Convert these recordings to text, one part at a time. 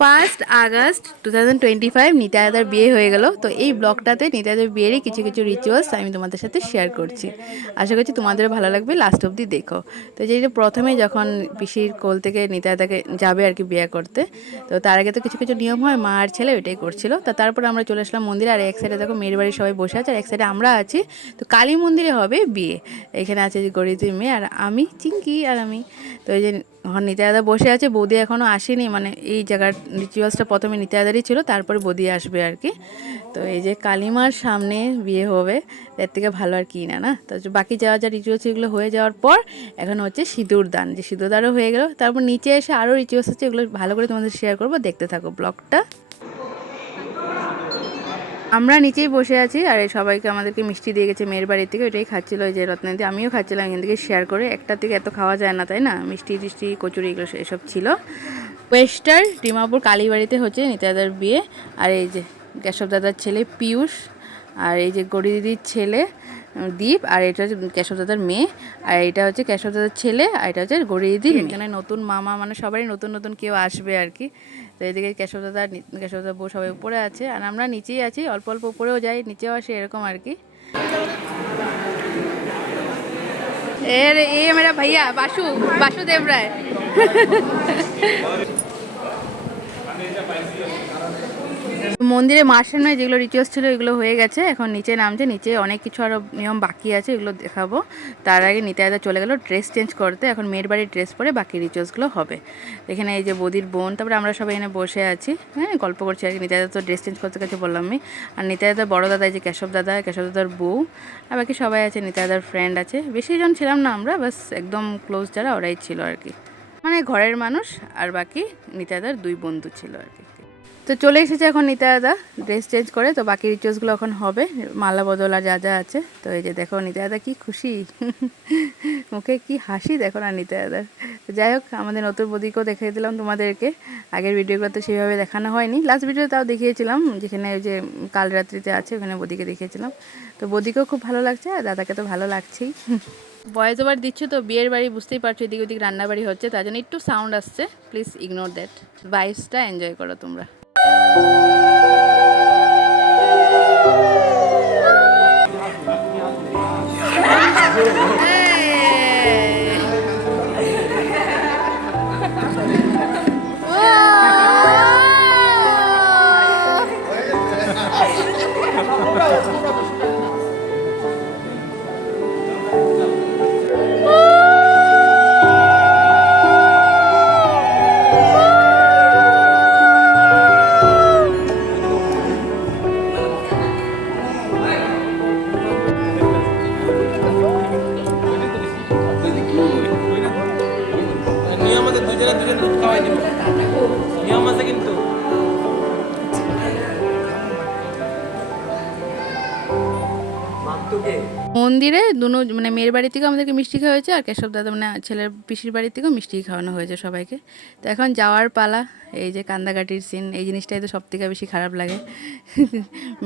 1 August 2025 নিতাদার বিয়ে হয়ে গেল। তো এই ব্লগটাতে নিতাদার বিয়েরই কিছু কিছু রিচুয়ালস আমি তোমাদের সাথে শেয়ার করছি। আশা করছি তোমাদেরও ভালো লাগবে, লাস্ট অবধি দেখো। তো যে প্রথমে যখন পিসির কোল থেকে নিতাদাকে যাবে আর কি বিয়ে করতে, তো তার আগে তো কিছু কিছু নিয়ম হয়, মা আর ছেলে ওইটাই করছিল। তো তারপর আমরা চলে আসলাম মন্দিরে, আর এক সাইডে দেখো মেয়ের বাড়ির সবাই বসে আছে, আর এক সাইডে আমরা আছি। তো কালী মন্দিরে হবে বিয়ে। এখানে আছে যে গরিবী মেয়ে আর আমি, চিঙ্কি আর আমি। তো এই যে নিতাদাদা বসে আছে, বৌদি এখনও আসেনি, মানে এই জায়গার রিচুয়ালসটা প্রথমে নিতাদাদারই ছিল, তারপরে বৌদি আসবে আর কি। তো এই যে কালিমার সামনে বিয়ে হবে, এর থেকে ভালো আর কি না, না? তো বাকি যা যা রিচুয়ালস এগুলো হয়ে যাওয়ার পর এখন হচ্ছে সিঁদুর দান, যে সিঁদুর দানও হয়ে গেল। তারপর নিচে এসে আরও রিচুয়ালস আছে, এগুলো ভালো করে তোমাদের শেয়ার করবো, দেখতে থাকো ব্লগটা। আমরা নিচেই বসে আছি, আর সবাইকে আমাদেরকে মিষ্টি দিয়ে গেছে মেয়ের বাড়ি থেকে, ওইটাই খাচ্ছিলো এই যে রত্নাদি, আমিও খাচ্ছিলাম এখান থেকে শেয়ার করে। একটা থেকে এত খাওয়া যায় না, তাই না? মিষ্টি টিষ্টি কচুরি এগুলো এসব ছিল। ওয়েস্টার ডিমাপুর কালীবাড়িতে হচ্ছে নিতাদার বিয়ে। আর এই যে কেশব দাদার ছেলে পিয়ুষ, আর এই যে গড়ি দিদির ছেলে দীপ, আর এটা হচ্ছে কেশব দাদার মেয়ে, আর এটা হচ্ছে কেশব দাদার ছেলে, আর এটা হচ্ছে গড়ি দিদির। এখানে নতুন মামা, মানে সবারই নতুন নতুন কেউ আসবে আর কি। তো এদিকে কেশব দাদার বউ সবাই উপরে আছে, আর আমরা নিচেই আছি, অল্প অল্প উপরেও যাই নিচেও আসি, এরকম আর কি। ये मेरा भैया वासुदेव राय। মন্দিরে মাসের নয় যেগুলো রিচুয়ালস ছিল এগুলো হয়ে গেছে, এখন নিচে নামছে। নিচে অনেক কিছু আরও নিয়ম বাকি আছে, এগুলো দেখাবো। তার আগে নিতাইদা চলে গেল ড্রেস চেঞ্জ করতে, এখন মেয়ের বাড়ির ড্রেস পরে বাকি রিচুয়ালসগুলো হবে। এখানে এই যে বদির বোন, তারপরে আমরা সবাই এখানে বসে আছি, হ্যাঁ গল্প করছি আর কি। নিতাইদা তো ড্রেস চেঞ্জ করতে গেছে বললামই, আর নিতাইদার বড় দাদা এই যে কেশব দাদার বউ, আর বাকি সবাই আছে, নিতাইদার ফ্রেন্ড আছে। বেশি জন ছিলাম না আমরা, বাস একদম ক্লোজ যারা ওরাই ছিল আর কি, মানে ঘরের মানুষ, আর বাকি নিতাইদার 2 বন্ধু ছিল আর কি। তো চলে এসেছে এখন নিতাদাদা ড্রেস চেঞ্জ করে, তো বাকি রিচুয়ালসগুলো এখন হবে, মালা বদল আর যা যা আছে। তো এই যে দেখো নিতাদাদা কি খুশি, মুখে কি হাসি দেখো না নিতাদাদার। তো যাই হোক, আমাদের নতুন বদিকেও দেখিয়ে দিলাম তোমাদেরকে। আগের ভিডিওগুলোতে সেভাবে দেখানো হয়নি, লাস্ট ভিডিও তাও দেখিয়েছিলাম, যেখানে ওই যে কাল রাত্রিতে আছে ওখানে বদিকে দেখিয়েছিলাম। তো বদিকেও খুব ভালো লাগছে, আর দাদাকে তো ভালো লাগছেই। ভয়েস ওভার দিচ্ছ তো বিয়ের বাড়ি, বুঝতেই পারছো এদিক ওদিক রান্নাবাড়ি হচ্ছে, তার জন্য একটু সাউন্ড আসছে, প্লিজ ইগনোর দ্যাট। ভাইবসটা এনজয় করো তোমরা। মন্দিরে দুনো, মানে মেয়ের বাড়ি থেকেও আমাদেরকে মিষ্টি খাওয়া হয়েছে, আর কেশব দাদা মানে ছেলের পিসির বাড়ি থেকেও মিষ্টি খাওয়ানো হয়েছে সবাইকে। তো এখন যাওয়ার পালা। এই যে কান্দাকাটির সিন, এই জিনিসটাই তো সব থেকে বেশি খারাপ লাগে।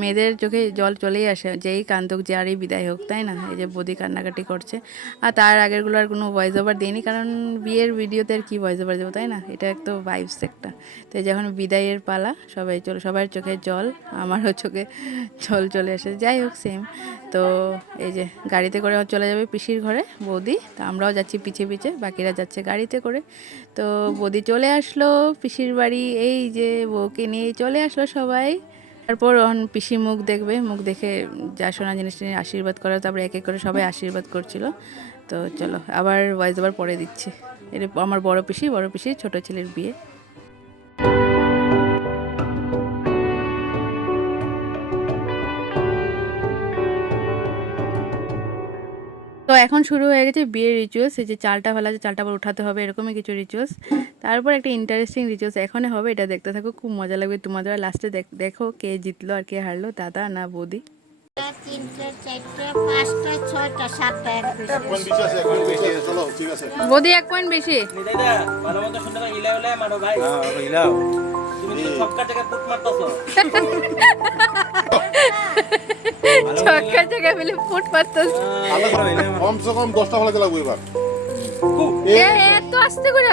মেয়েদের চোখে জল চলেই আসে, যেই কান্দুক যে আরই বিদায় হোক, তাই না? এই যে বদি কান্নাকাটি করছে, আর তার আগেরগুলো আর কোনো ভয়েস ওভার দিইনি, কারণ বিয়ের ভিডিওতে আর কি ভয়েস ওভার দেবো, তাই না? এটা তো ভাইবস একটা। তো যখন বিদায়ের পালা, সবার চোখে জল, আমারও চোখে জল চলে আসে। যাই হোক, সেম। তো এই যে গাড়িতে করে চলে যাবে পিসির ঘরে বৌদি, তো আমরাও যাচ্ছি পিছে পিছে, বাকিরা যাচ্ছে গাড়িতে করে। তো বৌদি চলে আসলো পিসির বাড়ি, এই যে বউকে নিয়ে চলে আসলো সবাই। তারপর পিসি মুখ দেখবে, মুখ দেখে যা শোনা জিনিস নিয়ে আশীর্বাদ করা, তারপরে এক এক করে সবাই আশীর্বাদ করছিল। তো চলো আবার ভয়েস ওভার পরে দিচ্ছি। এটা আমার বড় পিসির ছোট ছেলের বিয়ে। তো এখন শুরু হয়ে গেছে বিয়ের রিচুয়ালস, এই যে চালটা ফেলা আছে, চালটা আবার উঠাতে হবে, এরকমই কিছু রিচুয়ালস। তারপর একটা ইন্টারেস্টিং রিচুয়ালস এখনই হবে, এটা দেখতে থাকো, খুব মজা লাগবে তোমাদের। লাস্টে দেখো কে জিতলো আর কে হারলো, দাদা না বৌদি। বৌদি 1 পয়েন্ট বেশি। ছক্কা জায়গায় ফেলে ফুট মারতেছ, কমসে কম 10টা ফেলাতে লাগবে এবার। এত আস্তে করে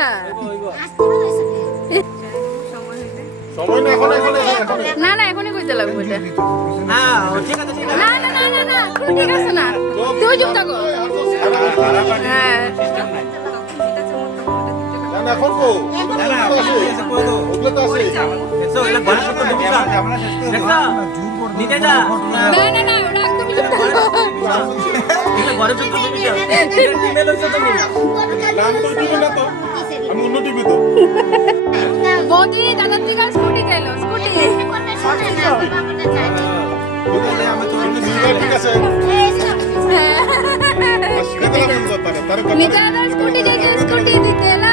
সময় না এখন এখন এখন না না এখনই কইতে লাগবে এটা হ্যাঁ ঠিক আছে ঠিক আছে না না না না না এখন ঠিক আছে না তুই চুপ থাকো হ্যাঁ না না এখন কো না না ওগুলো তো আছে দেখছো এটা ঘরে সত্য দিবিকা দেখছো নিতে যা না না না ওরা একদমই চুপ থাকো এটা ঘরে সত্য দিবিকা ইমেল হচ্ছে তুমি না আমি তো টিভি না তো আমি অন্য টিভি তো বৌদি দাদার দিকে স্কুটি চাইলো স্কুটি আমি তো অন্য ঠিক আছে শিখে দিলাম তারে নিচে দাদার স্কুটি চাইছে স্কুটি দিতে এলা